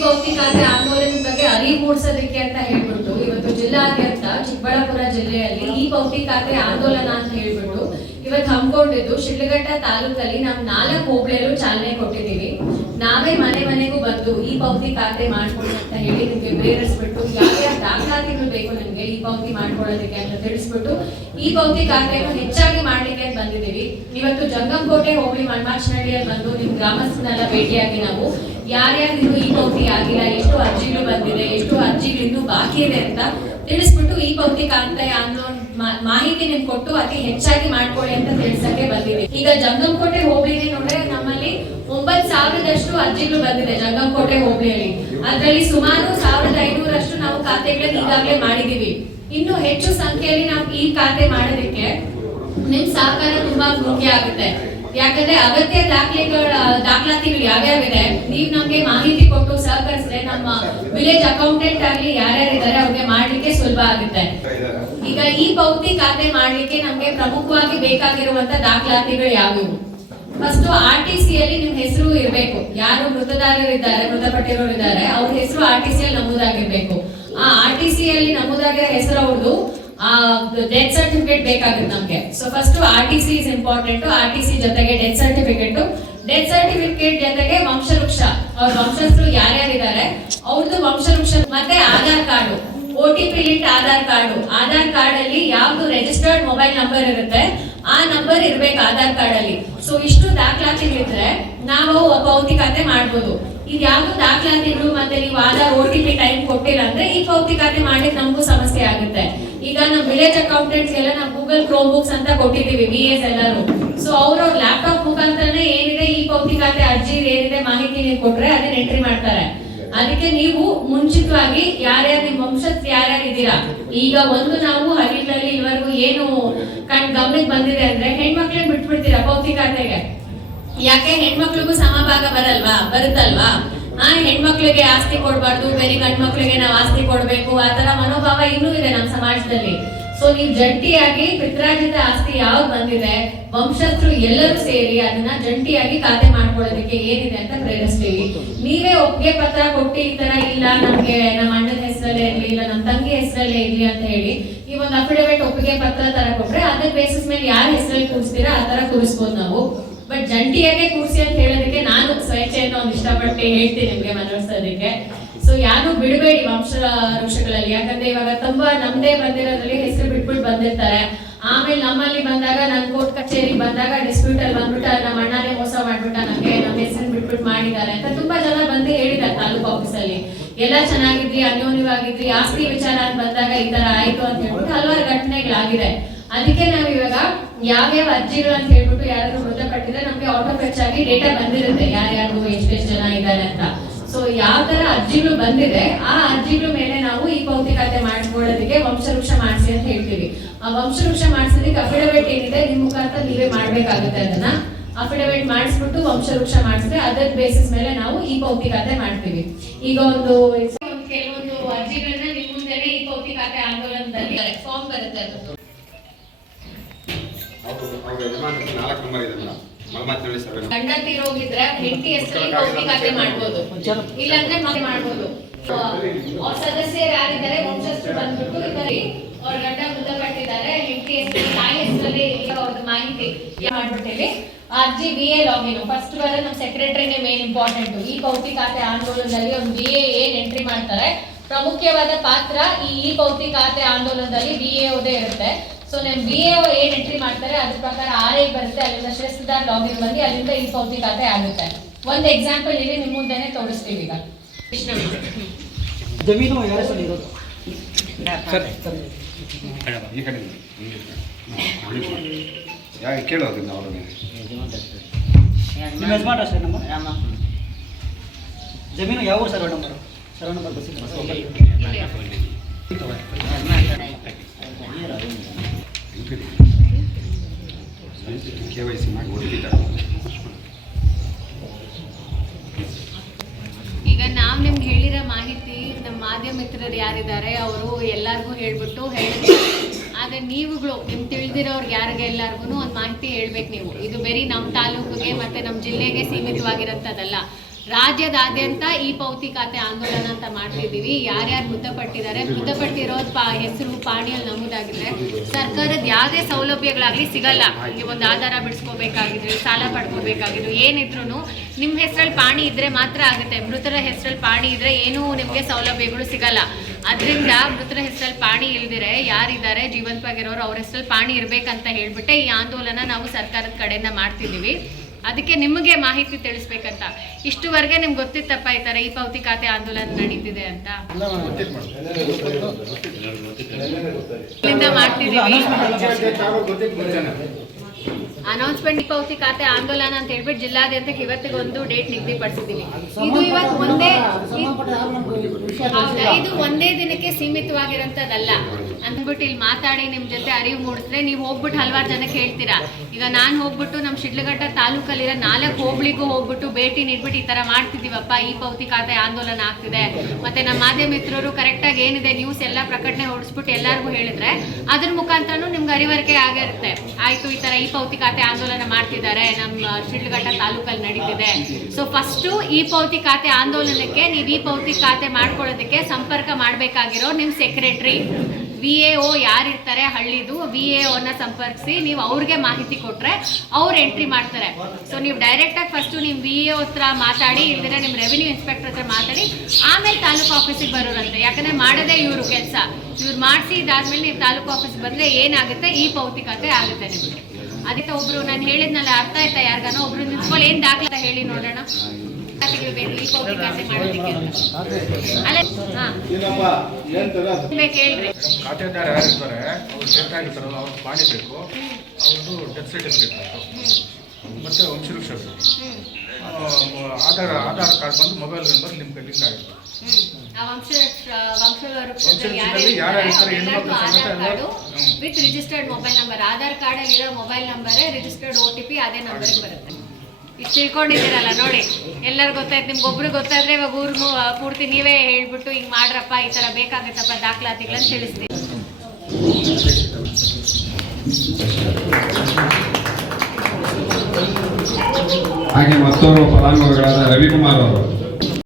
ಖಾತೆ ಆಂದೋಲನದ ಬಗ್ಗೆ ಅರಿವು ಮೂಡಿಸೋದಕ್ಕೆ ಅಂತ ಹೇಳ್ಬಿಟ್ಟು ಇವತ್ತು ಜಿಲ್ಲಾದ್ಯಂತ ಚಿಕ್ಕಬಳ್ಳಾಪುರ ಜಿಲ್ಲೆಯಲ್ಲಿ ಈ ಖಾತೆ ಆಂದೋಲನ ಅಂತ ಹೇಳ್ಬಿಟ್ಟು ಇವತ್ತು ಹಮ್ಮಿಕೊಂಡಿದ್ದು ಶಿಡ್ಲಘಟ್ಟ ತಾಲೂಕಲ್ಲಿ ನಾವು ನಾಲ್ಕು ಹೋಬಳಿಯಲ್ಲೂ ಚಾಲನೆ ಕೊಟ್ಟಿದ್ದೀವಿ. ನಾವೇ ಮನೆ ಮನೆಗೂ ಬಂದು ಈ ಪೌತಿ ಖಾತೆ ಮಾಡ್ಕೊಳ್ಳಿ ಅಂತ ಹೇಳಿ ನಿಮಗೆ ಪ್ರೇರಿಸ್ಬಿಟ್ಟು ಯಾವ್ಯಾವ ದಾಖಲಾತಿಗಳು ಬೇಕು ನಿಮಗೆ ಈ ಪೌತಿ ಮಾಡ್ಕೊಳ್ಳೋದಕ್ಕೆ ಅಂತ ತಿಳಿಸ್ಬಿಟ್ಟು ಈ ಪೌತಿ ಖಾತೆಯನ್ನು ಹೆಚ್ಚಾಗಿ ಬಂದಿದ್ದೀವಿ ಇವತ್ತು ಜಂಗಮಕೋಟೆ ಹೋಬಳಿ ಮಣ್ಮಾಚನಹಳ್ಳಿಯಲ್ಲಿ ಬಂದು ನಿಮ್ ಗ್ರಾಮಸ್ಥನೆಲ್ಲ ಭೇಟಿಯಾಗಿ ನಾವು ಯಾರ್ಯಾರು ಇನ್ನೂ ಈ ಪೌತಿ ಆಗಿಲ್ಲ, ಎಷ್ಟು ಅರ್ಜಿಗಳು ಬಂದಿದೆ, ಎಷ್ಟು ಅರ್ಜಿಗಳು ಇನ್ನೂ ಬಾಕಿ ಇದೆ ಅಂತ ತಿಳಿಸ್ಬಿಟ್ಟು ಈ ಪೌತಿ ಕಾಣ್ತಾಯ ಅನ್ನೋ ಮಾಹಿತಿ ನಿಮ್ ಕೊಟ್ಟು ಅತಿ ಹೆಚ್ಚಾಗಿ ಮಾಡ್ಕೊಳ್ಳಿ ಅಂತ ತಿಳಿಸಕ್ಕೆ ಬಂದಿದೆ ಈಗ ಜಂಗಮಕೋಟೆ ಹೋಗ್ಲಿ ನೋಡ್ರೆ ನಮ್ಮಲ್ಲಿ ಒಂಬತ್ ಸಾವಿರದಷ್ಟು ಅರ್ಜಿಗಳು ಬಂದಿದೆ ಜಂಗಮಕೋಟೆ ಹೋಬಳಿಯಲ್ಲಿ. ಅದರಲ್ಲಿ ಸುಮಾರು ಸಾವಿರದ ಐನೂರಷ್ಟು ನಾವು ಖಾತೆಗಳನ್ನ ಈಗಾಗಲೇ ಮಾಡಿದೀವಿ ಇನ್ನು ಹೆಚ್ಚು ಸಂಖ್ಯೆಯಲ್ಲಿ ನಾವು ಈ ಖಾತೆ ಮಾಡೋದಕ್ಕೆ ನಿಮ್ ಸಹಕಾರ ತುಂಬಾ ಮುಖ್ಯ ಆಗುತ್ತೆ. ಯಾಕಂದ್ರೆ ಅಗತ್ಯ ದಾಖಲೆಗಳ, ದಾಖಲಾತಿಗಳು ಯಾವ್ಯಾವಿದೆ, ನೀವ್ ನಮ್ಗೆ ಮಾಹಿತಿ ಕೊಟ್ಟು ಸಹಕರಿಸಿದ್ರೆ ನಮ್ಮ ವಿಲೇಜ್ ಅಕೌಂಟೆಂಟ್ ಆಗ್ಲಿ ಯಾರ್ಯಾರಿದ್ದಾರೆ ಅವ್ರಿಗೆ ಮಾಡ್ಲಿಕ್ಕೆ ಸುಲಭ ಆಗುತ್ತೆ. ಈಗ ಈ ಪೌತಿ ಖಾತೆ ಮಾಡ್ಲಿಕ್ಕೆ ನಮ್ಗೆ ಪ್ರಮುಖವಾಗಿ ಬೇಕಾಗಿರುವಂತ ದಾಖಲಾತಿಗಳು ಯಾವುವು? ಫಸ್ಟ್ ಆರ್ ಟಿ ಸಿ ಅಲ್ಲಿ ನಿಮ್ ಹೆಸರು ಇರಬೇಕು. ಯಾರು ಮೃತದಾರರು ಇದ್ದಾರೆ, ಮೃತಪಟ್ಟಿರೋರು ಇದ್ದಾರೆ, ಅವ್ರ ಹೆಸರು ಆರ್ ಟಿ ಸಿ ಅಲ್ಲಿ ನಮೂದಾಗಿರ್ಬೇಕು. ಆ ಆರ್ ಟಿ ಸಿ ಅಲ್ಲಿ ನಮೂದಾಗಿರೋ ಹೆಸರು ಅವ್ರದ್ದು ಡೆತ್ ಸರ್ಟಿಫಿಕೇಟ್ ಬೇಕಾಗುತ್ತೆ ನಮಗೆ. So first R T C is important R T C ಜೊತೆಗೆ ಡೆತ್ ಸರ್ಟಿಫಿಕೇಟ್ ಡೆತ್ ಸರ್ಟಿಫಿಕೇಟ್ ಜೊತೆಗೆ ವಂಶವೃಕ್ಷ. ಅವ್ರ ವಂಶಸ್ಥರು ಯಾರ್ಯಾರಿದ್ದಾರೆ? ಅವ್ರದ್ದು ವಂಶವೃಕ್ಷ ಮತ್ತೆ Aadhaar card. O T P link Aadhaar card. Aadhaar card ಅಲ್ಲಿ ಯಾವ್ದು ರಿಜಿಸ್ಟರ್ಡ್ ಮೊಬೈಲ್ ನಂಬರ್ ಇರುತ್ತೆ, ಆ ನಂಬರ್ ಇರ್ಬೇಕು ಆಧಾರ್ ಕಾರ್ಡ್ ಅಲ್ಲಿ ಸೊ ಇಷ್ಟು ದಾಖಲಾತಿಗಳಿದ್ರೆ ನಾವು ಪೌತಿ ಖಾತೆ ಮಾಡ್ಬೋದು. ಇದು ಯಾವ್ದು ದಾಖಲಾತಿಗಳು ಮತ್ತೆ ನೀವು Aadhaar O T P time ಕೊಟ್ಟಿಲ್ಲ ಅಂದ್ರೆ ಈ ಪೌತಿ ಖಾತೆ ಮಾಡಿದ್ ನಮಗೂ ಸಮಸ್ಯೆ ಆಗುತ್ತೆ. ಈಗ ನಮ್ಮ ವಿಲೇಜ್ ಅಕೌಂಟೆಂಟ್ಸ್ ಎಲ್ಲ ನಾವು ಗೂಗಲ್ ಕ್ರೋಮ್ ಬುಕ್ಸ್ ಅಂತ ಕೊಟ್ಟಿದ್ದೀವಿ ಬಿ ಎಸ್ ಎಲ್ಲರೂ ಸೊ ಅವ್ರ ಲ್ಯಾಪ್ಟಾಪ್ ಮುಖಾಂತರನೇ ಏನಿದೆ ಈ ಪೌತಿ ಖಾತೆ ಅರ್ಜಿ ಏನಿದೆ ಮಾಹಿತಿ ನೀವು ಕೊಟ್ರೆ ಅದನ್ನ ಎಂಟ್ರಿ ಮಾಡ್ತಾರೆ. ಅದಕ್ಕೆ ನೀವು ಮುಂಚಿತವಾಗಿ ಯಾರ್ಯಾರು ನಿಮ್ಮ ವಂಶತ್ ಯಾರ್ಯಾರು ಇದ್ದೀರಾ? ಈಗ ಒಂದು ನಾವು ಹಳ್ಳಿಗಳಲ್ಲಿ ಇಲ್ಲಿವರೆಗೂ ಏನು ಕಣ್ ಗಮನಕ್ಕೆ ಬಂದಿದೆ ಅಂದ್ರೆ ಹೆಣ್ಮಕ್ಳನ್ನ ಬಿಟ್ಬಿಡ್ತೀರಾ ಪೌತಿ ಖಾತೆಗೆ ಯಾಕೆ ಹೆಣ್ಮಕ್ಳಿಗೂ ಸಮಭಾಗ ಬರಲ್ವಾ? ಬರುತ್ತಲ್ವಾ? ಆ ಹೆಣ್ಮಕ್ಳಿಗೆ ಆಸ್ತಿ ಕೊಡಬಾರ್ದು, ಬೇರೆ ಗಂಡ್ ಮಕ್ಳಿಗೆ ನಾವು ಆಸ್ತಿ ಕೊಡ್ಬೇಕು, ಆ ತರ ಮನೋಭಾವ ಇನ್ನೂ ಇದೆ ನಮ್ಮ ಸಮಾಜದಲ್ಲಿ. ಸೊ ನೀವು ಜಂಟಿಯಾಗಿ, ಪಿತ್ರಾರ್ಜಿತ ಆಸ್ತಿ ಯಾವ್ದು ಬಂದಿದೆ, ವಂಶಸ್ಥರು ಎಲ್ಲರೂ ಸೇರಿ ಅದನ್ನ ಜಂಟಿಯಾಗಿ ಖಾತೆ ಮಾಡ್ಕೊಳ್ಳೋದಕ್ಕೆ ಏನಿದೆ ಅಂತ ಪ್ರೇರಿಸ್ತೀವಿ ನೀವೇ ಒಪ್ಪಿಗೆ ಪತ್ರ ಕೊಟ್ಟು ಈ ತರ ಇಲ್ಲ, ನಮ್ಗೆ ನಮ್ಮ ಅಣ್ಣನ ಹೆಸರಲ್ಲೇ ಇರ್ಲಿ, ಇಲ್ಲ ನಮ್ಮ ತಂಗಿ ಹೆಸರಲ್ಲೇ ಇರ್ಲಿ ಅಂತ ಹೇಳಿ ಈ ಒಂದು ಅಫಿಡವಿಟ್ ಒಪ್ಪಿಗೆ ಪತ್ರ ತರ ಕೊಟ್ರೆ ಅದ್ರ ಬೇಸಿಸ್ ಮೇಲೆ ಯಾರ ಹೆಸರಲ್ಲಿ ಕೂರಿಸ್ತೀರಾ, ಆ ತರ ಕೂರಿಸ್ಬೋದು ನಾವು. ಬಟ್ ಜಂಟಿಯಾಗೆ ಕೂರಿಸಿ ಅಂತ ಹೇಳೋದಕ್ಕೆ ನಾನು ಸ್ವೇಚ್ಛೆಯನ್ನು ಒಂದು ಇಷ್ಟಪಟ್ಟು ಹೇಳ್ತೀನಿ ನಿಮಗೆ ಮನವರಿಸೋದಕ್ಕೆ. ಸೊ ಯಾರು ಬಿಡಬೇಡಿ ವಂಶ ವೃಕ್ಷಗಳಲ್ಲಿ ಯಾಕಂದ್ರೆ ಇವಾಗ ತುಂಬಾ ನಮ್ದೇ ಬಂದಿರೋದ್ರಲ್ಲಿ ಹೆಸರು ಬಿಟ್ಬಿಟ್ಟು ಬಂದಿರ್ತಾರೆ. ಆಮೇಲೆ ನಮ್ಮಲ್ಲಿ ಬಂದಾಗ ನನ್ ಕೋರ್ಟ್ ಕಚೇರಿ ಬಂದಾಗ ಡಿಸ್ಪ್ಯೂಟ್ ಅಲ್ಲಿ ಬಂದ್ಬಿಟ್ಟ ನಮ್ಮ ಅಣ್ಣನೇ ಮೋಸ ಮಾಡ್ಬಿಟ್ಟ, ನಮಗೆ ನಮ್ಮ ಹೆಸರು ಬಿಟ್ಬಿಟ್ಟು ಮಾಡಿದ್ದಾರೆ ಅಂತ ತುಂಬಾ ಜನ ಬಂದು ಹೇಳಿದ್ದಾರೆ ತಾಲೂಕು ಆಫೀಸಲ್ಲಿ. ಎಲ್ಲ ಚೆನ್ನಾಗಿದ್ರಿ, ಅನ್ಯೋನ್ಯವಾಗಿದ್ರಿ, ಆಸ್ತಿ ವಿಚಾರ ಅಂತ ಬಂದಾಗ ಈ ತರ ಆಯ್ತು ಅಂತ ಹೇಳ್ಬಿಟ್ಟು ಹಲವಾರು ಘಟನೆಗಳಾಗಿದೆ. ಅದಕ್ಕೆ ನಾವು ಇವಾಗ ಯಾವ್ಯಾವ ಅರ್ಜಿಗಳು ಅಂತ ಹೇಳ್ಬಿಟ್ಟು ಯಾರಾದ್ರೂ ಮೃತಪಟ್ಟಿದ್ರೆ ನಮ್ಗೆ ಆಟೋ ಫೆಚ್ ಆಗಿ ಡೇಟಾ ಬಂದಿರುತ್ತೆ ಯಾರ್ಯಾರು ಎಷ್ಟೆಷ್ಟು ಜನ ಇದ್ದಾರೆ ಅಂತ. ಸೊ ಯಾವ ತರ ಅರ್ಜಿಗಳು ಬಂದಿದೆ, ಆ ಅರ್ಜಿಗಳ ಮೇಲೆ ನಾವು ಈ ಪೌತಿ ಖಾತೆ ಮಾಡ್ಕೊಳ್ಳೋದಕ್ಕೆ ವಂಶವೃಕ್ಷ ಮಾಡಿಸಿ ಅಂತ ಹೇಳ್ತೀವಿ. ಆ ವಂಶವೃಕ್ಷ ಮಾಡಿಸೋದಕ್ಕೆ ಅಫಿಡವಿಟ್ ಏನಿದೆ, ನಿಮ್ ಮುಖಾಂತರ ನೀವೇ ಮಾಡ್ಬೇಕಾಗುತ್ತೆ ಅದನ್ನ. ಅಫಿಡವಿಟ್ ಮಾಡಿಸ್ಬಿಟ್ಟು ವಂಶವೃಕ್ಷ ಮಾಡಿಸಿದ್ರೆ ಅದರ ಬೇಸಿಸ್ ಮೇಲೆ ನಾವು ಈ ಪೌತಿ ಖಾತೆ ಮಾಡ್ತೀವಿ. ಈಗ ಒಂದು ಅವರು ಅವ್ರ ಯಜಮಾನ ನಾಲ್ಕು ನಂಬರ್ ಇದೆ ಮೇಡಮ್ ಮಲಮಾಚನಹಳ್ಳಿ ಸರ್ವೆ ಗಂಡ ತೀರೋಗಿದ್ರೆ ಹೆಂಡತಿ ಹೆಸರಲ್ಲಿ ಪೌತಿ ಖಾತೆ ಮಾಡ್ಬೋದು. ಇಲ್ಲಾಂದ್ರೆ ಮತ್ತೆ ಮಾಡ್ಬೋದು. ಅವ್ರ ಸದಸ್ಯರು ಯಾರಿದ್ದಾರೆ? ವಂಶಸ್ಥರು ಬಂದ್ಬಿಟ್ಟು ಇದರಲ್ಲಿ ಅವ್ರ ಗಂಡ ಕಟ್ಟಿದ್ದಾರೆ ಹೆಂಡತಿ ಹೆಸರು ತಾಯಿ ಹೆಸರಲ್ಲಿ ಅವ್ರದ್ದು ಮಾಹಿತಿ ಮಾಡ್ಬಿಟ್ಟಿವಿ ಅರ್ಜಿ ಬಿ ಎ ಲಾಗಿನ್ ಫಸ್ಟ್ ಬರ ನಮ್ಮ ಸೆಕ್ರೆಟರಿನೇ ಮೇನ್ ಇಂಪಾರ್ಟೆಂಟ್ ಈ ಪೌತಿ ಖಾತೆ ಆಂದೋಲನದಲ್ಲಿ ಒಂದು ಬಿ ಎ ಏನ್ ಎಂಟ್ರಿ ಮಾಡ್ತಾರೆ? ಪ್ರಮುಖವಾದ ಪಾತ್ರ ಈ ಈ ಪೌತಿ ಖಾತೆ ಆಂದೋಲನದಲ್ಲಿ ಬಿ ಎ ಇರುತ್ತೆ. ಸೊ ನಾನು ಬಿ ಎ ಏನ್ ಎಂಟ್ರಿ ಮಾಡ್ತಾರೆ ಅದ್ರ ಪ್ರಕಾರ ಆರ್ ಐ ಬರುತ್ತೆ ಅಲ್ಲಿಂದ ಶ್ರೇಷ್ಠದಾರ್ ಲಾಗಿನ್ ಬಂದು ಅಲ್ಲಿಂದ ಈ ಪೌತಿ ಖಾತೆ ಆಗುತ್ತೆ. ಒಂದು ಎಕ್ಸಾಂಪಲ್ ಇಲ್ಲಿ ನಿಮ್ಮ ಮುಂದೆನೆ ತೋರಿಸ್ತೀವಿ ಈಗ. ಜಮೀನು ಯಾರ ಹೆಸರಲ್ಲಿ ಇರೋದು? ಈ ಕಡೆ ಯಾಕೆ ಕೇಳೋದಿಲ್ಲ ಅವ್ರಿಗೆ ನಿಮ್ಮ ಯಜಮಾನ ಸರ್ ನಮ್ಮ? ಜಮೀನು ಯಾವ ಊರು ಸರ್ವೆ ನಂಬರ್ ಸರ್ವ ನಂಬರ್ ಬಸ್ ಈಗ ನಾವು ನಿಮ್ಗೆ ಹೇಳಿರೋ ಮಾಹಿತಿ ನಮ್ಮ ಮಾಧ್ಯಮ ಮಿತ್ರರು ಯಾರಿದ್ದಾರೆ ಅವರು ಎಲ್ಲರಿಗೂ ಹೇಳ್ಬಿಟ್ಟು ಹೇಳಿ ಆದರೆ ನೀವುಗಳು ನಿಮ್ಗೆ ತಿಳಿದಿರೋರ್ಗೆ ಯಾರಿಗೆ ಎಲ್ಲರಿಗೂ ಒಂದು ಮಾಹಿತಿ ಹೇಳ್ಬೇಕು ನೀವು. ಇದು ಬರೀ ನಮ್ಮ ತಾಲೂಕಿಗೆ ಮತ್ತು ನಮ್ಮ ಜಿಲ್ಲೆಗೆ ಸೀಮಿತವಾಗಿರೋಂಥದ್ದಲ್ಲ ರಾಜ್ಯದಾದ್ಯಂತ ಈ ಪೌತಿ ಖಾತೆ ಆಂದೋಲನ ಅಂತ ಮಾಡ್ತಿದ್ದೀವಿ. ಯಾರ್ಯಾರು ಮೃತಪಟ್ಟಿದ್ದಾರೆ? ಮೃತಪಟ್ಟಿರೋದು ಪಾ, ಹೆಸರು ಪಾಣಿಯಲ್ಲಿ ನಮೂದಾಗಿದೆ. ಸರ್ಕಾರದ ಯಾವುದೇ ಸೌಲಭ್ಯಗಳಾಗಲಿ ಸಿಗಲ್ಲ. ನೀವು ಒಂದು ಆಧಾರ ಬಿಡಿಸ್ಕೋಬೇಕಾಗಿದ್ರು ಸಾಲ ಪಡ್ಕೋಬೇಕಾಗಿದ್ರು ಏನಿದ್ರು ನಿಮ್ಮ ಹೆಸರಲ್ಲಿ ಪಾಣಿ ಇದ್ರೆ ಮಾತ್ರ ಆಗುತ್ತೆ. ಮೃತರ ಹೆಸರಲ್ಲಿ ಪಾಣಿ ಇದ್ರೆ ಏನೂ ನಿಮಗೆ ಸೌಲಭ್ಯಗಳು ಸಿಗಲ್ಲ. ಅದರಿಂದ ಮೃತರ ಹೆಸರಲ್ಲಿ ಪಾಣಿ ಇಲ್ದಿರೆ ಯಾರಿದ್ದಾರೆ? ಜೀವಂತವಾಗಿರೋರು ಅವ್ರ ಹೆಸರಲ್ಲಿ ಪಾಣಿ ಇರಬೇಕಂತ ಹೇಳ್ಬಿಟ್ಟೆ ಈ ಆಂದೋಲನ ನಾವು ಸರ್ಕಾರದ ಕಡೆಯಿಂದ ಮಾಡ್ತಿದ್ದೀವಿ. ಅದಕ್ಕೆ ನಿಮಗೆ ಮಾಹಿತಿ ತಿಳಿಸ್ಬೇಕಂತ. ಇಷ್ಟುವರೆಗೆ ನಿಮ್ಗೆ ಗೊತ್ತಿತ್ತಪ್ಪ ಈ ತರ ಈ ಪೌತಿ ಖಾತೆ ಆಂದೋಲನ ನಡೀತಿದೆ ಅಂತ. ಇಲ್ಲಿಂದ ಮಾಡ್ತಿದ್ದೀವಿ. ಅನೌನ್ಸ್ಮೆಂಟ್ ಪೌತಿ ಖಾತೆ ಆಂದೋಲನ ಅಂತ ಹೇಳ್ಬಿಟ್ಟು ಜಿಲ್ಲಾದ್ಯಂತಕ್ಕೆ ಇವತ್ತಿಗೆ ಒಂದು ಡೇಟ್ ನಿಗದಿಪಡಿಸಿದ್ದೀವಿ ಇದು ಇವತ್ತು ಒಂದೇ ಇದು ಒಂದೇ ದಿನಕ್ಕೆ ಸೀಮಿತವಾಗಿರೋಂಥದ್ದಲ್ಲ. ಅಂದ್ಬಿಟ್ಟು ಇಲ್ಲಿ ಮಾತಾಡಿ ನಿಮ್ಮ ಜೊತೆ ಅರಿವು ಮೂಡಿಸಿದ್ರೆ ನೀವು ಹೋಗ್ಬಿಟ್ಟು ಹಲವಾರು ಜನಕ್ಕೆ ಹೇಳ್ತೀರಾ ಈಗ ನಾನು ಹೋಗ್ಬಿಟ್ಟು ನಮ್ಮ ಶಿಡ್ಲಘಟ್ಟ ತಾಲೂಕಲ್ಲಿರೋ ನಾಲ್ಕು ಹೋಬಳಿಗೂ ಹೋಗ್ಬಿಟ್ಟು ಭೇಟಿ ನೀಡ್ಬಿಟ್ಟು ಈ ತರ ಮಾಡ್ತಿದ್ದೀವಪ್ಪ. ಈ ಪೌತಿ ಖಾತೆ ಆಂದೋಲನ ಆಗ್ತಿದೆ. ಮತ್ತೆ ನಮ್ಮ ಮಾಧ್ಯಮ ಮಿತ್ರರು ಕರೆಕ್ಟಾಗಿ ಏನಿದೆ ನ್ಯೂಸ್ ಎಲ್ಲ ಪ್ರಕಟಣೆ ಹೊಡಿಸ್ಬಿಟ್ಟು ಎಲ್ಲರಿಗೂ ಹೇಳಿದ್ರೆ ಅದ್ರ ಮುಖಾಂತರನು ನಿಮ್ಗೆ ಅರಿವರಿಕೆ ಆಗಿರುತ್ತೆ. ಆಯ್ತು ಈ ತರ ಈ ಪೌತಿ ಖಾತೆ ಆಂದೋಲನ ಮಾಡ್ತಿದ್ದಾರೆ. ನಮ್ಮ ಶಿಡ್ಲಘಟ್ಟ ತಾಲೂಕಲ್ಲಿ ನಡೀತಿದೆ. ಸೊ ಫಸ್ಟು ಈ ಪೌತಿ ಖಾತೆ ಆಂದೋಲನಕ್ಕೆ ನೀವು ಈ ಪೌತಿ ಖಾತೆ ಮಾಡ್ಕೊಳ್ಳೋದಕ್ಕೆ ಸಂಪರ್ಕ ಮಾಡಬೇಕಾಗಿರೋ ನಿಮ್ಮ ಸೆಕ್ರೆಟ್ರಿ ವಿ ಎ ಒ ಯಾರಿರ್ತಾರೆ, ಹಳ್ಳಿದು ವಿ ಎ ಒನ ಸಂಪರ್ಕಿಸಿ ನೀವು ಅವ್ರಿಗೆ ಮಾಹಿತಿ ಕೊಟ್ಟರೆ ಅವ್ರು ಎಂಟ್ರಿ ಮಾಡ್ತಾರೆ. ಸೊ ನೀವು ಡೈರೆಕ್ಟಾಗಿ ಫಸ್ಟು ನಿಮ್ಮ ವಿ ಎ ಹತ್ರ ಮಾತಾಡಿ ಇಲ್ದಿರ ನಿಮ್ಮ ರೆವಿನ್ಯೂ ಇನ್ಸ್ಪೆಕ್ಟರ್ ಹತ್ರ ಮಾತಾಡಿ, ಆಮೇಲೆ ತಾಲೂಕು ಆಫೀಸಿಗೆ ಬರೋರಂತೆ. ಯಾಕಂದರೆ ಮಾಡೋದೇ ಇವರು ಕೆಲಸ. ಇವ್ರು ಮಾಡಿಸಿ ಇದಾದ್ಮೇಲೆ ನೀವು ತಾಲೂಕು ಆಫೀಸ್ಗೆ ಬಂದರೆ ಏನಾಗುತ್ತೆ? ಈ ಪೌತಿಕತೆ ಆಗುತ್ತೆ ನಿಮಗೆ. ಅದಕ್ಕೆ ಒಬ್ರು ನಾನು ಹೇಳಿದ್ನಲ್ಲ ಅರ್ಥ ಆಯ್ತಾ ಯಾರಿಗಾನ? ಒಬ್ರು ನಿಂತ್ಕೊಳ್ಳಿ ಏನ್ ದಾಖಲೆ ಹೇಳಿ ನೋಡೋಣ. ಖಾತೆದಾರ ಯಾರಿರ್ತಾರೆ ಅವ್ರು ಡೆತ್ ಆಗಿರ್ತಾರಲ್ಲ ಅವ್ರಿಗೆ ಪಾಣಿ ಬೇಕು ಅವ್ರದ್ದು ಡೆತ್ ಸರ್ಟಿಫಿಕೇಟ್ ಬೇಕು ಮತ್ತು ವಂಶವೃಕ್ಷ ಬೇಕು ಆಧಾರ್ ಆಧಾರ್ ಕಾರ್ಡ್ ಬಂದು ಮೊಬೈಲ್ ನಂಬರ್ ನಿಮ್ಗೆ ಲಿಂಕ್ ಆಗುತ್ತೆ with registered mobile number. Aadhaar card ಅಲ್ಲಿರೋ mobile number registered O T P ಅದೇ ನಂಬರ್ ಬರುತ್ತೆ. ಇಷ್ಟು ತಿಳ್ಕೊಂಡಿದ್ದೀರಲ್ಲ ನೋಡಿ. ಎಲ್ಲರಿಗೂ ಗೊತ್ತಾಯ್ತು ನಿಮ್ಗೆ ಒಬ್ರು ಗೊತ್ತಾದ್ರೆ ಇವಾಗ ಊರ್ ಪೂರ್ತಿ ನೀವೇ ಹೇಳ್ಬಿಟ್ಟು ಹಿಂಗೆ ಮಾಡ್ರಪ್ಪ ಈ ಥರ ಬೇಕಾಗತ್ತಪ್ಪ ದಾಖಲಾತಿಗಳನ್ನ ತಿಳಿಸ್ತೀವಿ ಹಾಗೆ ಮತ್ತೋರ್ವ ಫಲಾನುಭವಿಗಳಾದ ರವಿಕುಮಾರ್ ಅವರು.